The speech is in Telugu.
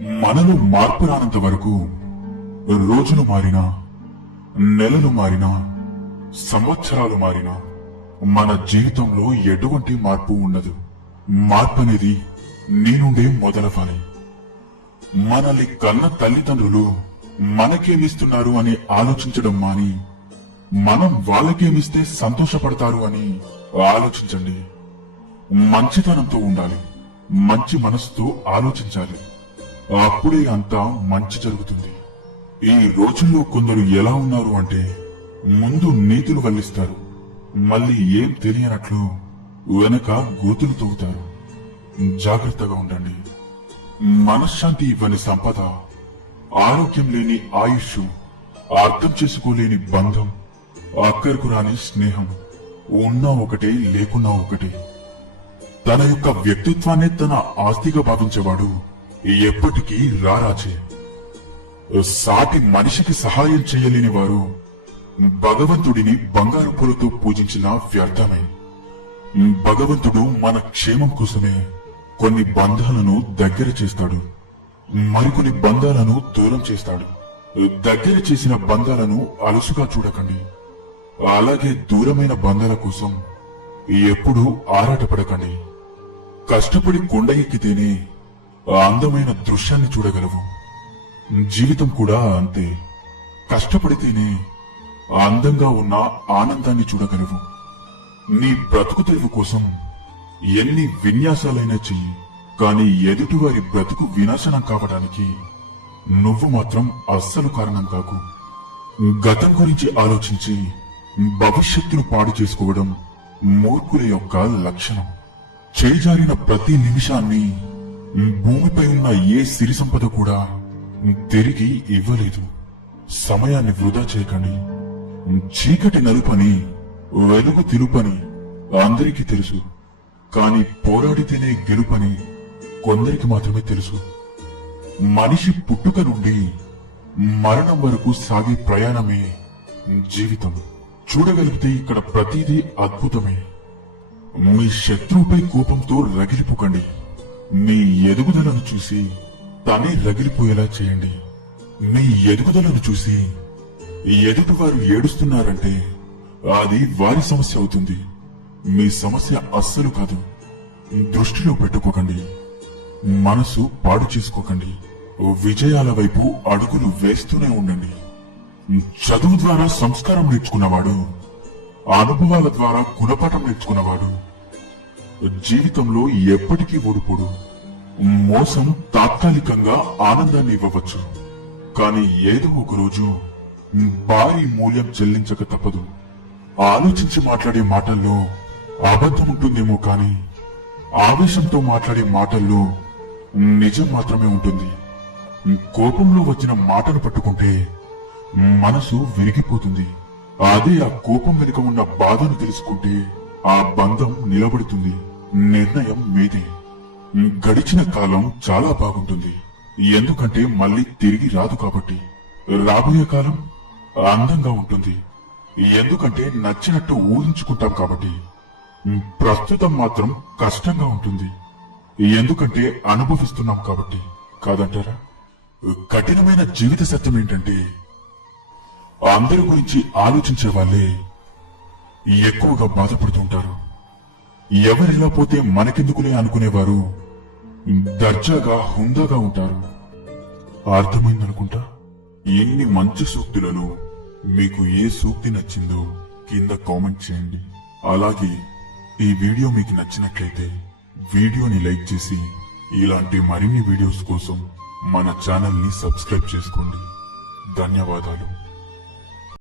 మనలో మార్పు రానంత వరకు రోజులు మారినా, నెలలు మారినా, సంవత్సరాలు మారినా మన జీవితంలో ఎటువంటి మార్పు ఉండదు. మార్పు అనేది నీ నుండే మొదలవ్వాలి. మనల్ని కన్న తల్లిదండ్రులు మనకేమిస్తున్నారు అని ఆలోచించడం మాని, మనం వాళ్ళకేమిస్తే సంతోషపడతారు అని ఆలోచించండి. మంచితనంతో ఉండాలి, మంచి మనసుతో ఆలోచించాలి. అప్పుడే అంతా మంచి జరుగుతుంది. ఈ రోజుల్లో కొందరు ఎలా ఉన్నారు అంటే, ముందు నీతులు వల్లిస్తారు, మళ్ళీ ఏం తెలియనట్లు వెనక గోతులు తవ్వుతారు. జాగ్రత్తగా ఉండండి. మనశ్శాంతి ఇవ్వని సంపద, ఆరోగ్యం లేని ఆయుష్, అర్థం చేసుకోలేని బంధం, అక్కరకు రాని స్నేహం, ఉన్నా ఒకటే లేకున్నా ఒకటే. తన యొక్క వ్యక్తిత్వాన్ని తన ఆస్తిగా భావించేవాడు ఎప్పటికీ రారాజే. సాటి మనిషికి సహాయం చేయలేని వారు భగవంతుడిని బంగారు పూలతో పూజించిన వ్యర్థమే. భగవంతుడు మన క్షేమం కోసమే కొన్ని బంధాలను దగ్గర చేస్తాడు, మరికొన్ని బంధాలను దూరం చేస్తాడు. దగ్గర చేసిన బంధాలను అలుసుగా చూడకండి, అలాగే దూరమైన బంధాల కోసం ఎప్పుడూ ఆరాటపడకండి. కష్టపడి కొండ ఎక్కితేనే అందమైన దృశ్యాన్ని చూడగలవు. జీవితం కూడా అంతే, కష్టపడితేనే అందంగా ఉన్న ఆనందాన్ని చూడగలవు. నీ బ్రతుకు తెరువు కోసం ఎన్ని విన్యాసాలైనా చెయ్యి, కానీ ఎదుటివారి బ్రతుకు వినాశనం కావడానికి నువ్వు మాత్రం అస్సలు కారణం కాకు. గతం గురించి ఆలోచించి భవిష్యత్తును పాడు చేసుకోవడం మూర్ఖుల యొక్క లక్షణం. చేజారిన ప్రతి నిమిషాన్ని భూమిపై ఉన్న ఏ సిరి సంపద కూడా తిరిగి ఇవ్వలేదు. సమయాన్ని వృధా చేయకండి. చీకటి నలుపని, వెలుగు తెలుపని అందరికీ తెలుసు, కానీ పోరాడితేనే గెలుపని కొందరికి మాత్రమే తెలుసు. మనిషి పుట్టుక నుండి మరణం వరకు సాగే ప్రయాణమే జీవితం. చూడగలిగితే ఇక్కడ ప్రతిదీ అద్భుతమే. మీ శత్రువుపై కోపంతో రగిలిపోకండి. మీ ఎదుగుదలను చూసి తనే రగిలిపోయేలా చేయండి. మీ ఎదుగుదలను చూసి ఎదుటివారు ఏడుస్తున్నారంటే అది వారి సమస్య అవుతుంది, మీ సమస్య అస్సలు కాదు. దృష్టిలో పెట్టుకోకండి, మనసు పాడు చేసుకోకండి. విజయాల వైపు అడుగులు వేస్తూనే ఉండండి. చదువు ద్వారా సంస్కారం నేర్చుకున్నవాడు, అనుభవాల ద్వారా గుణపాఠం నేర్చుకున్నవాడు జీవితంలో ఎప్పటికీ ఓడిపోడు. మోసం తాత్కాలికంగా ఆనందాన్ని ఇవ్వవచ్చు, కానీ ఏదో ఒక రోజు భారీ మూల్యం చెల్లించక తప్పదు. ఆలోచించి మాట్లాడే మాటల్లో అబద్ధం ఉంటుందేమో, కానీ ఆవేశంతో మాట్లాడే మాటల్లో నిజం మాత్రమే ఉంటుంది. కోపంలో వచ్చిన మాటను పట్టుకుంటే మనసు విరిగిపోతుంది. అదే ఆ కోపం వెనుక ఉన్న బాధను తెలుసుకుంటే ఆ బంధం నిలబడుతుంది. నిర్ణయం మీదే. గడిచిన కాలం చాలా బాగుంటుంది, ఎందుకంటే మళ్ళీ తిరిగి రాదు కాబట్టి. రాబోయే కాలం అందంగా ఉంటుంది, ఎందుకంటే నచ్చినట్టు ఊహించుకుంటాం కాబట్టి. ప్రస్తుతం మాత్రం కష్టంగా ఉంటుంది, ఎందుకంటే అనుభవిస్తున్నాం కాబట్టి. కాదంటారా? కఠినమైన జీవిత సత్యం ఏంటంటే, అందరి గురించి ఆలోచించే వాళ్ళే ఎక్కువగా బాధపడుతుంటారు. ఎవరిలా పోతే మనకెందుకులే అనుకునేవారు దర్జాగా హుందాగా ఉంటారు. అర్థమైందనుకుంటా. ఎన్ని మంచి సూక్తులలో మీకు ఏ సూక్తి నచ్చిందో కింద కామెంట్ చేయండి. అలాగే ఈ వీడియో మీకు నచ్చినట్లయితే వీడియోని లైక్ చేసి ఇలాంటి మరిన్ని వీడియోస్ కోసం మన ఛానల్ ని సబ్స్క్రైబ్ చేసుకోండి. ధన్యవాదాలు.